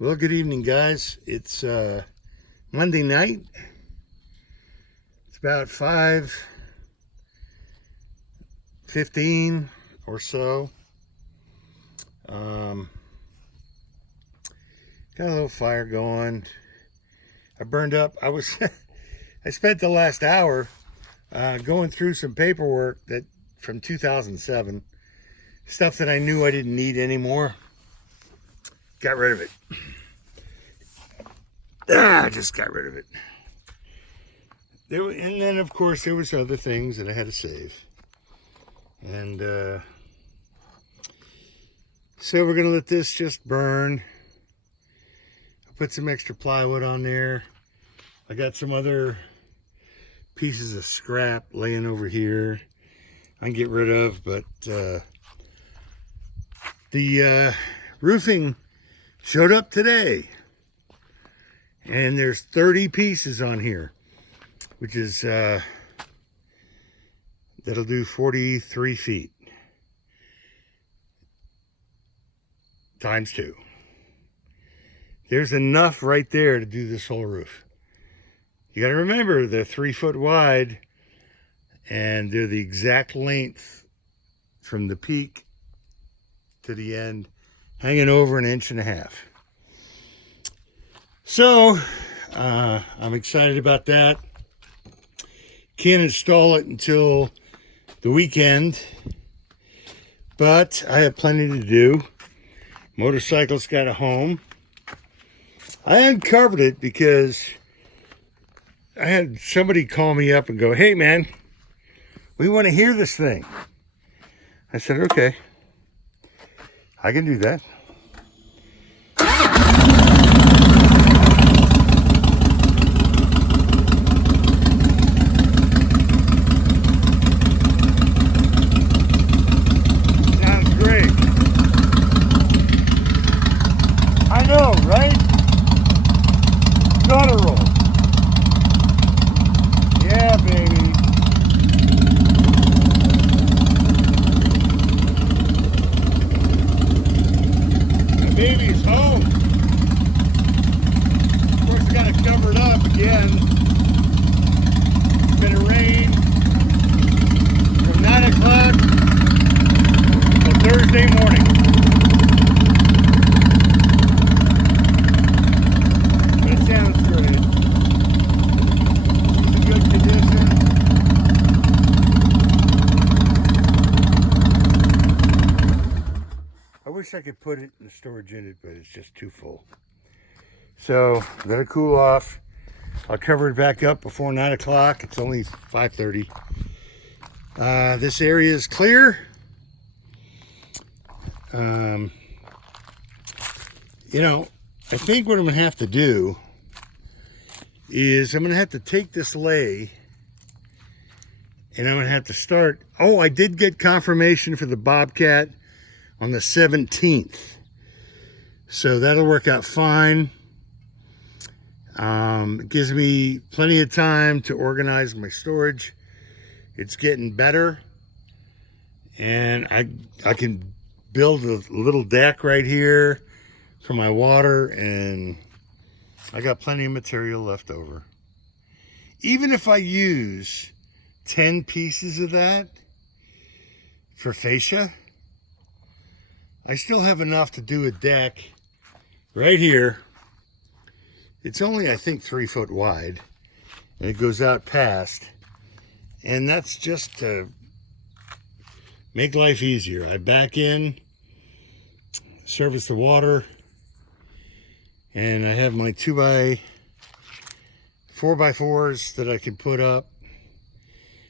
Well, good evening, guys. It's Monday night. It's about 5:15 or so. Got a little fire going. I burned up. I spent the last hour going through some paperwork that from 2007, stuff that I knew I didn't need anymore. Got rid of it. I just got rid of it. And then, of course, there was other things that I had to save. And so we're going to let this just burn. I put some extra plywood on there. I got some other pieces of scrap laying over here I can get rid of, but the roofing showed up today, and there's 30 pieces on here, which is that'll do 43 feet times 2. There's enough right there to do this whole roof. You got to remember, they're 3 foot wide, and they're the exact length from the peak to the end, hanging over 1.5 inches. So I'm excited about that. Can't install it until the weekend, but I have plenty to do. Motorcycle's got a home. I uncovered it because I had somebody call me up and go, "Hey man, we want to hear this thing." I said, "Okay, I can do that." Sounds great. I know, right? Daughter roll. Yeah, baby. The baby's home. Of course, we gotta cover it up again. It's gonna rain from 9 o'clock till Thursday morning. But it sounds great. It's in good condition. I wish I could put it in the storage unit, but it's just too full. So let it cool off. I'll cover it back up before 9 o'clock. It's only 5:30. This area is clear. I think what I'm gonna have to do is I'm gonna have to take this lay and I'm gonna have to start. Oh, I did get confirmation for the Bobcat on the 17th. So that'll work out fine. It gives me plenty of time to organize my storage. It's getting better. And I can build a little deck right here for my water, and I got plenty of material left over. Even if I use 10 pieces of that for fascia, I still have enough to do a deck right here. It's only, I think, 3 foot wide, and it goes out past, and that's just to make life easier. I back in, service the water, and I have my 4x4s that I can put up,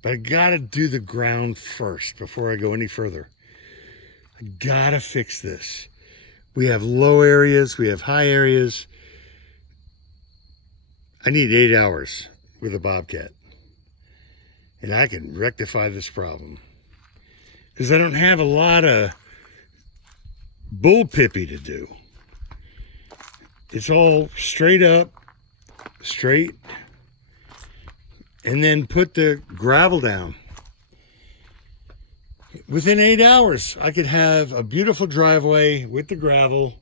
but I gotta do the ground first before I go any further. I gotta fix this. We have low areas, we have high areas. I need 8 hours with a Bobcat, and I can rectify this problem because I don't have a lot of bullpippy to do. It's all straight up, straight, and then put the gravel down. Within 8 hours, I could have a beautiful driveway with the gravel,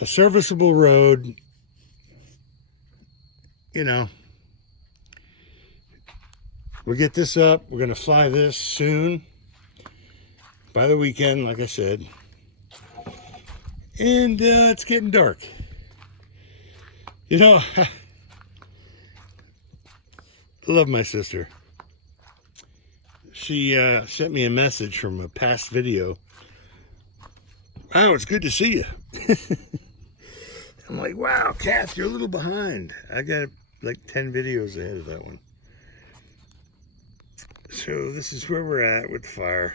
a serviceable road. You know, we'll get this up. We're going to fly this soon, by the weekend, like I said. And it's getting dark. You know, I love my sister. She sent me a message from a past video. Wow, it's good to see you. I'm like, wow, Kath, you're a little behind. I got like 10 videos ahead of that one. So this is where we're at with the fire.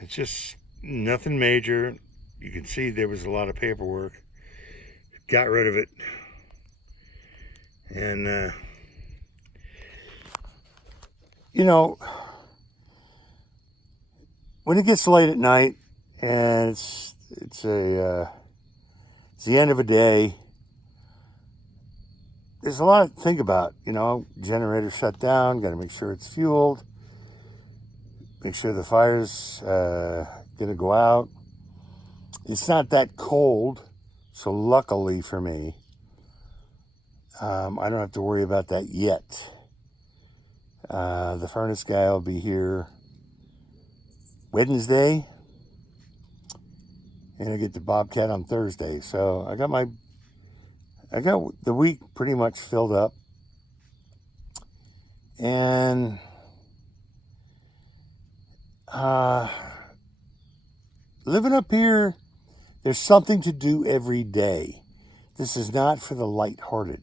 It's just nothing major. You can see there was a lot of paperwork. Got rid of it. And, you know, when it gets late at night and it's the end of a day, there's a lot to think about. You know, generator shut down, got to make sure it's fueled, make sure the fire's gonna go out. It's not that cold, so luckily for me, I don't have to worry about that yet. The furnace guy will be here Wednesday, and I get the Bobcat on Thursday. So I got the week pretty much filled up, and living up here, there's something to do every day. This is not for the lighthearted.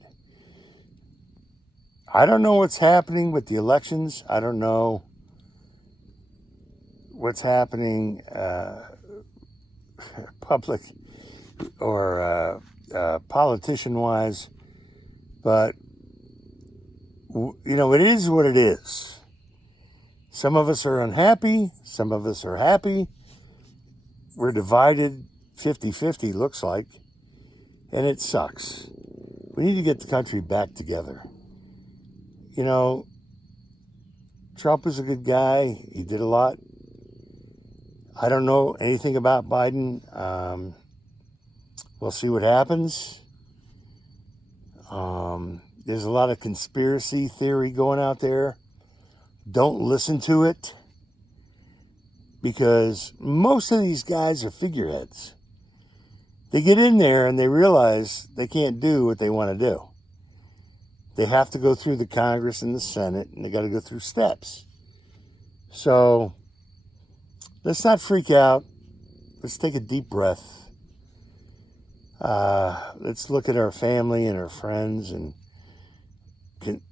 I don't know what's happening with the elections. I don't know what's happening public or politician-wise, but you know, it is what it is. Some of us are unhappy. Some of us are happy. We're divided 50-50, looks like, and it sucks. We need to get the country back together. You know, Trump was a good guy. He did a lot. I don't know anything about Biden. We'll see what happens. There's a lot of conspiracy theory going out there. Don't listen to it, because most of these guys are figureheads. They get in there and they realize they can't do what they want to do. They have to go through the Congress and the Senate, and they got to go through steps. So let's not freak out. Let's take a deep breath. Let's look at our family and our friends and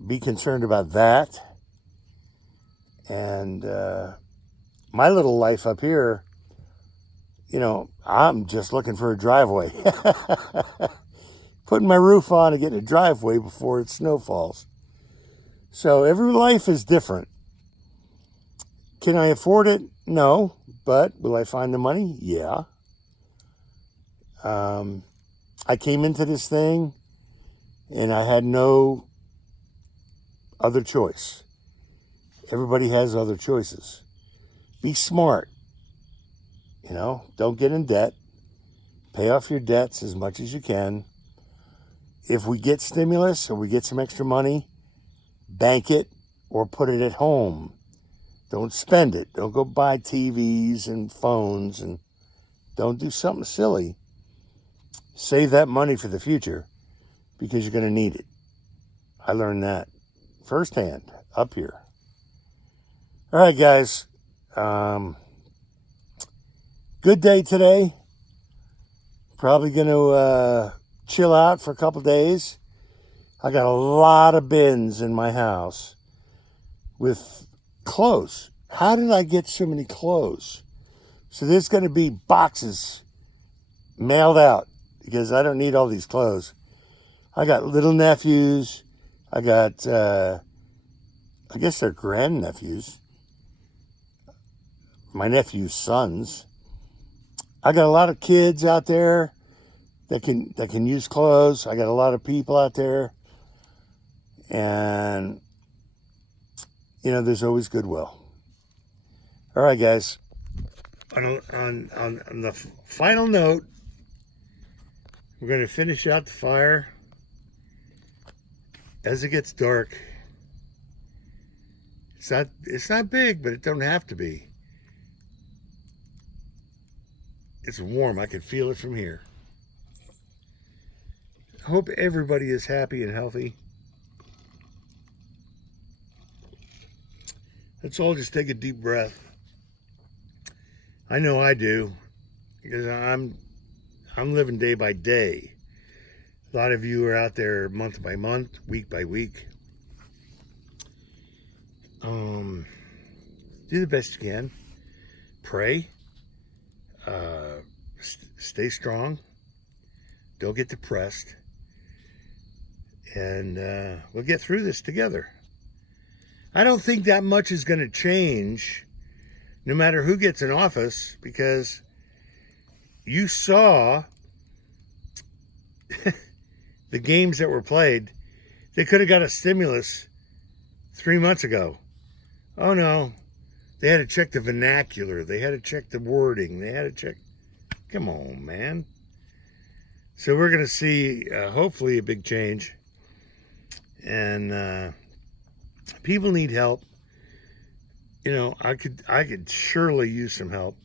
be concerned about that. And my little life up here, you know, I'm just looking for a driveway. Putting my roof on and getting a driveway before it snow falls. So every life is different. Can I afford it? No. But will I find the money? Yeah. I came into this thing and I had no other choice. Everybody has other choices. Be smart. You know, don't get in debt. Pay off your debts as much as you can. If we get stimulus or we get some extra money, bank it or put it at home. Don't spend it. Don't go buy TVs and phones, and don't do something silly. Save that money for the future, because you're going to need it. I learned that firsthand up here. All right, guys. Good day today. Probably going to chill out for a couple days. I got a lot of bins in my house with clothes. How did I get so many clothes? So there's going to be boxes mailed out, because I don't need all these clothes. I got little nephews. I got, I guess they're grandnephews. My nephew's sons. I got a lot of kids out there that can use clothes. I got a lot of people out there. And, you know, there's always goodwill. All right, guys. On the final note, We're going to finish out the fire as it gets dark. It's not big, but it don't have to be. It's warm. I can feel it from here. I hope everybody is happy and healthy. Let's all just take a deep breath. I know I do, because I'm living day by day. A lot of you are out there month by month, week by week. Do the best you can. Pray. Stay strong. Don't get depressed. And we'll get through this together. I don't think that much is going to change no matter who gets in office, because you saw the games that were played. They could have got a stimulus 3 months ago. Oh no, they had to check the vernacular. They had to check the wording. They had to check. Come on, man. So we're going to see hopefully a big change. And people need help. You know, I could surely use some help.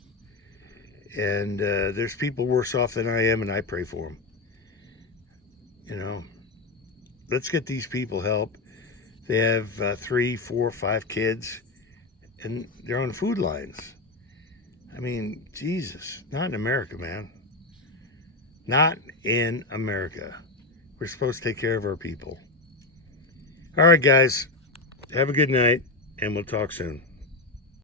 And there's people worse off than I am, and I pray for them. You know, let's get these people help. They have 3, 4, 5 kids, and they're on food lines. I mean, Jesus, not in America, man. Not in America. We're supposed to take care of our people. All right, guys, have a good night, and we'll talk soon.